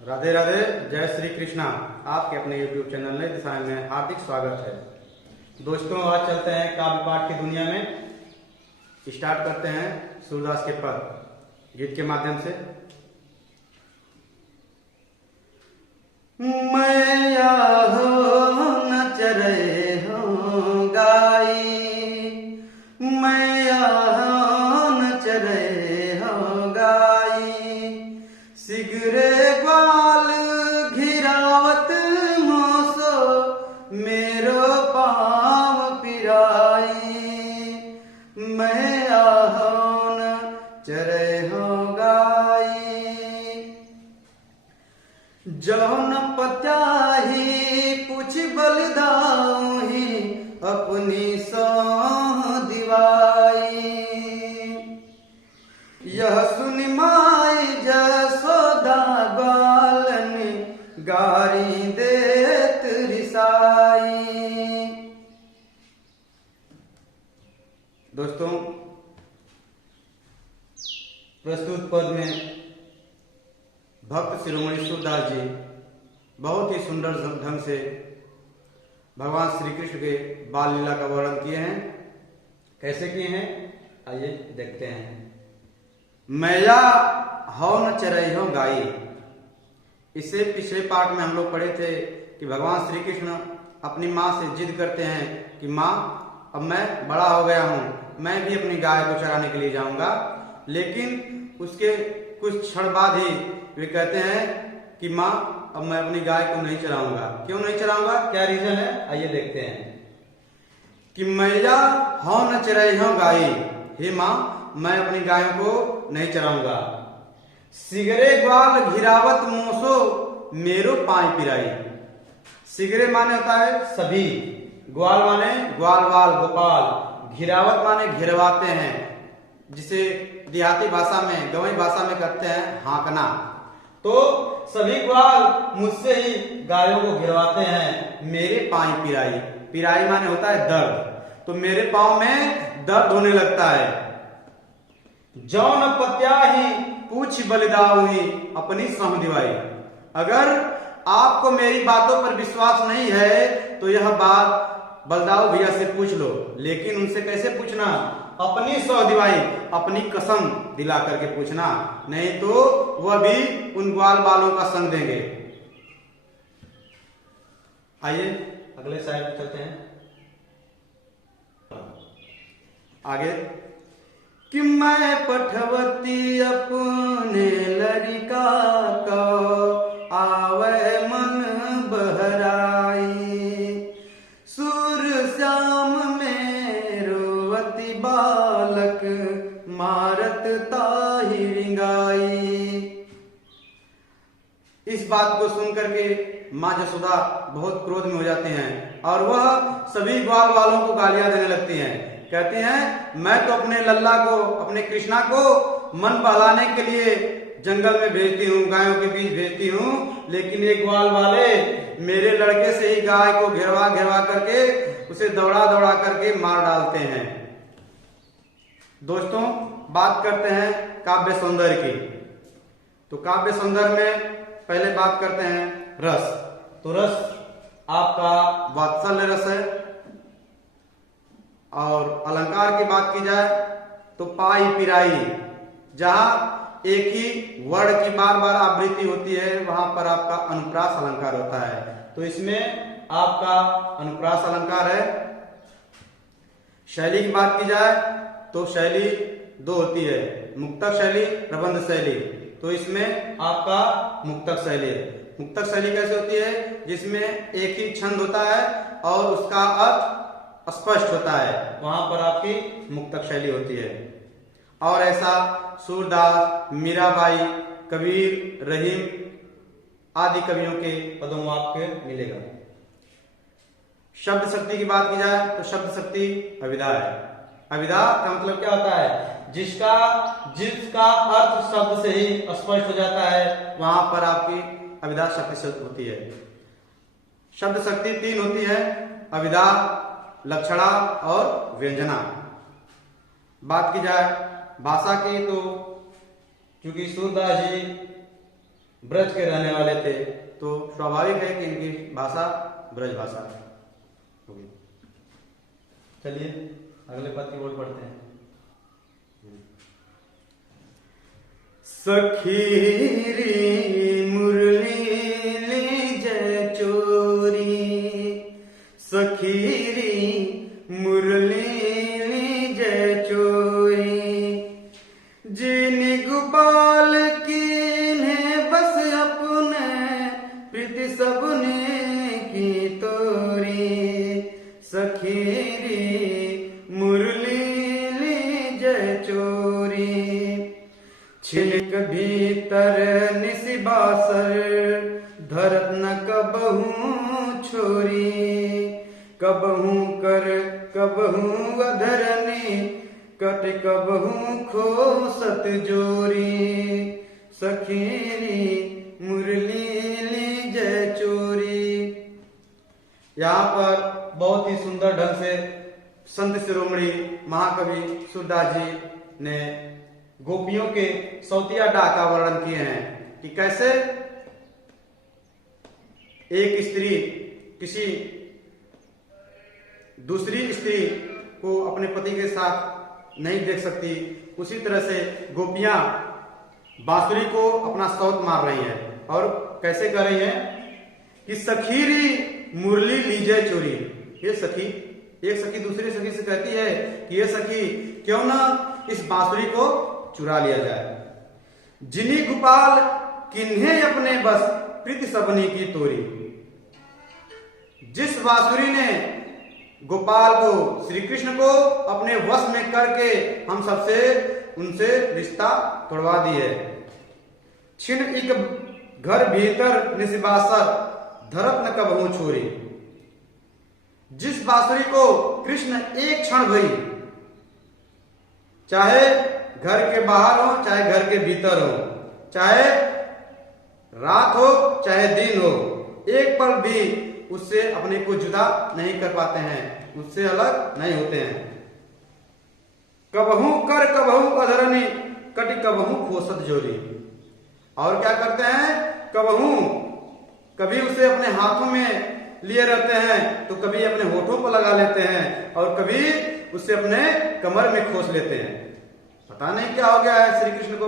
राधे राधे, जय श्री कृष्णा। आपके अपने YouTube चैनल नई दिशा में हार्दिक स्वागत है। दोस्तों, आज चलते हैं काव्य पाठ की दुनिया में। स्टार्ट करते हैं सूरदास के पद गीत के माध्यम से। मैया हो न चरे हो गाई, मैया हो न चरे हो गाई, सिगरे ग्वाल घिरावत मोसो मेरो पाँव पिराई, मैया हो न चरे हो गाई। जौन पत्याही पुछ बलिदाही अपनी सो दिवाई, यह सुनि माई जसोदा ग्वालन गारी देत रिसाई। दोस्तों, प्रस्तुत पद में भक्त शिरोमणि सूरदास जी बहुत ही सुंदर ढंग से भगवान श्री कृष्ण के बाल लीला का वर्णन किए हैं। कैसे किए हैं, आइए देखते हैं। मैया हौ न चरई हो गाई। इससे पिछले पाठ में हम लोग पढ़े थे कि भगवान श्री कृष्ण अपनी माँ से जिद करते हैं कि माँ, अब मैं बड़ा हो गया हूँ, मैं भी अपनी गाय को चराने के लिए जाऊंगा। लेकिन उसके कुछ क्षण बाद ही वे कहते हैं कि माँ, अब मैं अपनी गाय को नहीं चराऊंगा। क्यों नहीं चराऊंगा, क्या रीजन है, आइए देखते हैं। कि मैया हौ न चरई हो गाई, हे माँ, मैं अपनी गायों को नहीं चराऊंगा। सिगरे ग्वाल घिरावत मोसो मेरो पाई पिराई। सिगरे माने होता है सभी, ग्वाल माने ग्वाल वाल गोपाल, घिरावत माने घिरवाते हैं, जिसे देहाती भाषा में गवई भाषा में कहते हैं हाँकना। तो सभी ग्वाल मुझसे ही गायों को घिरवाते हैं। मेरे पाई पिराई, पिराई माने होता है दर्द, तो मेरे पांव में दर्द होने लगता है। जौन पत्याही पूछ बलिदाऊही अपनी सह दिवाई। अगर आपको मेरी बातों पर विश्वास नहीं है तो यह बात बलदाऊ भैया से पूछ लो। लेकिन उनसे कैसे पूछना, अपनी सौ दिवाई, अपनी कसम दिला करके पूछना, नहीं तो वह भी उन ग्वाल बालों का संग देंगे। आइए अगले साइड में चलते हैं आगे। कि मैं पठवती अपने लड़का को आवे मन बहराई, सुर श्याम में रोवती बालक मारत ताहि रिंगाई। इस बात को सुन करके माँ जसोदा बहुत क्रोध में हो जाते हैं और वह सभी ग्वाल वालों को गालियां देने लगती हैं। कहती हैं, मैं तो अपने लल्ला को, अपने कृष्णा को मन बहलाने के लिए जंगल में भेजती हूँ, गायों के बीच भेजती हूँ, लेकिन ये ग्वाल वाले मेरे लड़के से ही गाय को घेरवा घेरवा करके उसे दौड़ा दौड़ा करके मार डालते हैं। दोस्तों, बात करते हैं काव्य सौंदर्य की। तो काव्य सौंदर्य में पहले बात करते हैं रस। तो रस आपका वात्सल्य रस है। और अलंकार की बात की जाए तो पाई पिराई, जहां एक ही वर्ण की बार बार आवृत्ति होती है वहां पर आपका अनुप्रास अलंकार होता है। तो इसमें आपका अनुप्रास अलंकार है। शैली की बात की जाए तो शैली दो होती है, मुक्तक शैली, प्रबंध शैली। तो इसमें आपका मुक्तक शैली है। मुक्तक शैली कैसे होती है, जिसमें एक ही छंद होता है और उसका अर्थ स्पष्ट होता है, वहां पर आपकी मुक्तक शैली होती है। और ऐसा सूरदास, मीराबाई, कबीर, रहीम आदि कवियों के पदों में आपके मिलेगा। शब्द शक्ति की बात की जाए तो शब्द शक्ति अभिधा है। अभिधा का मतलब क्या होता है, जिसका अर्थ शब्द से ही स्पष्ट हो जाता है, वहां पर आपकी अभिधा शक्ति होती है। शब्द शक्ति तीन होती है, अभिधा, लक्षणा और व्यंजना। बात की जाए भाषा की तो क्योंकि सूरदास जी ब्रज के रहने वाले थे, तो स्वाभाविक है कि इनकी भाषा ब्रज भाषा होगी। चलिए अगले पद की ओर पढ़ते हैं। सखीरी मुरली लीजे चोरी, सखीरी मुरली लीजे चोरी, जिन गोपाल कीन्हे बस अपने प्रीति सबने की तोरी, सखीरी मुरली लीजे चोरी, छिलक भीतर निसिबासर धरत न कबहू छोरी, कबहू कर कबहू अधरनी कट कबहू खोसत जोरी, सखीरी मुरली लीजे चोरी। यहाँ पर बहुत ही सुंदर ढंग से संत शिरोमणि महाकवि सूरदास जी ने गोपियों के सौतिया डाक का वर्णन किए हैं कि कैसे एक स्त्री किसी दूसरी स्त्री को अपने पति के साथ नहीं देख सकती, उसी तरह से गोपियां बांसुरी को अपना सौत मार रही हैं। और कैसे कर रही हैं कि सखीरी मुरली लीजे चोरी, ये सखी एक सखी दूसरी सखी से कहती है कि ये सखी क्यों ना इस बांसुरी को चुरा लिया जाए, जिन्हीं गोपाल किन्हें अपने बस प्रीति सबनी की तोरी, जिस बांसुरी ने गोपाल को श्री कृष्ण को अपने वश में करके हम सबसे उनसे रिश्ता तोड़वा दिए। छिन एक घर भीतर निसिबासर धरत न कबहू छोरी, जिस बांसुरी को कृष्ण एक क्षण भरी, चाहे घर के बाहर हो चाहे घर के भीतर हो, चाहे रात हो चाहे दिन हो, एक पल भी उससे अपने को जुदा नहीं कर पाते हैं, उससे अलग नहीं होते हैं। कबहू कर कबहू अधरनी कटी कबहू खोसत जोरी, और क्या करते हैं, कबहू कभी उसे अपने हाथों में लिए रहते हैं तो कभी अपने होठों पर लगा लेते हैं और कभी उसे अपने कमर में खोस लेते हैं। पता नहीं क्या हो गया है श्री कृष्ण को।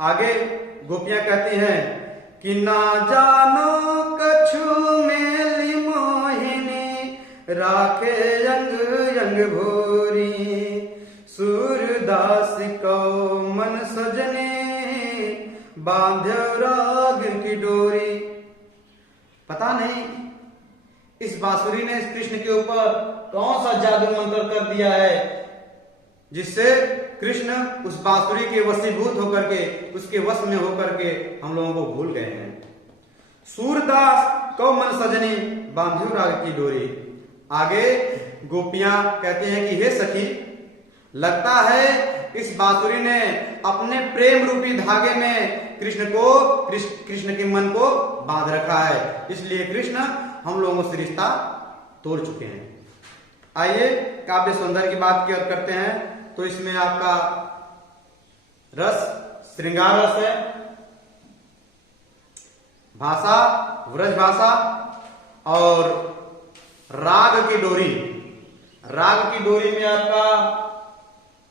आगे गोपियां कहती हैं कि ना जानो कछु मेली मोहिनी राखे यंग यंग भोरी, सूरदास को मन सजने बांध्यो राग की डोरी। पता नहीं इस बांसुरी ने कृष्ण के ऊपर कौन सा जादू मंत्र कर दिया है जिससे कृष्ण उस बांसुरी के वशीभूत होकर के उसके वश में होकर के हम लोगों को भूल गए हैं। सूरदास को मन सजनी बांध्यो राग की डोरी। आगे गोपियां कहते हैं कि हे सखी, लगता है इस बांसुरी ने अपने प्रेम रूपी धागे में कृष्ण के मन को बांध रखा है, इसलिए कृष्ण हम लोगों से रिश्ता तोड़ चुके हैं। आइए काव्य सौंदर्य की बात करते हैं तो इसमें आपका रस श्रृंगार रस है, भाषा व्रज भाषा और राग की डोरी। राग की डोरी में आपका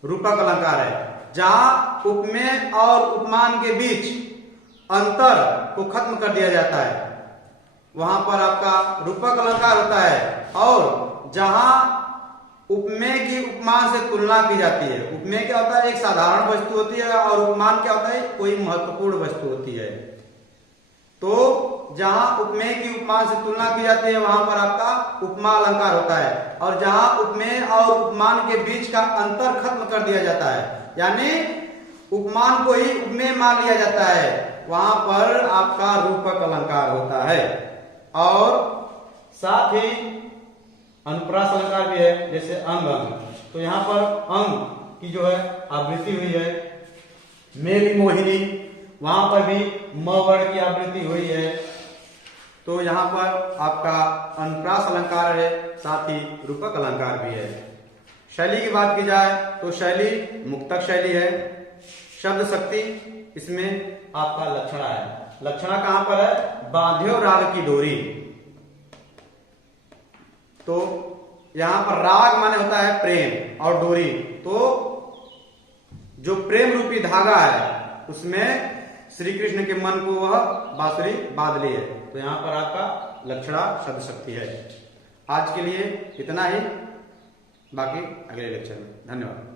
रूपक अलंकार है, जहां उपमेय और उपमान के बीच अंतर को खत्म कर दिया जाता है, वहां पर आपका रूपक अलंकार होता है। और जहां उपमेय की उपमान से तुलना की जाती है, उपमेय क्या होता है, एक साधारण वस्तु होती है और उपमान क्या होता है, कोई महत्वपूर्ण वस्तु होती है। तो जहां उपमेय की उपमान से तुलना की जाती है वहां पर आपका उपमा अलंकार होता है, और जहां उपमेय और उपमान के बीच का अंतर खत्म कर दिया जाता है, यानी उपमान को ही उपमेय मान लिया जाता है, वहां पर आपका रूपक अलंकार होता है। और साथ ही अनुप्रास अलंकार भी है, जैसे अंग अंग। तो यहाँ पर अंग की जो है आवृत्ति हुई है, मेली मोहिनी, वहां पर भी म वर्ण की आवृत्ति हुई है। तो यहाँ पर आपका अनुप्रास अलंकार है, साथ ही रूपक अलंकार भी है। शैली की बात की जाए तो शैली मुक्तक शैली है। शब्द शक्ति इसमें आपका लक्षणा है। लक्षणा कहां पर है? बांध्यो राग की डोरी। तो यहां पर राग माने होता है प्रेम और डोरी, तो जो प्रेम रूपी धागा है उसमें श्री कृष्ण के मन को वह बांसुरी बांध ली है। तो यहां पर आपका लक्षणा शब्द शक्ति है। आज के लिए इतना ही, बाकी अगले लेक्चर में। धन्यवाद।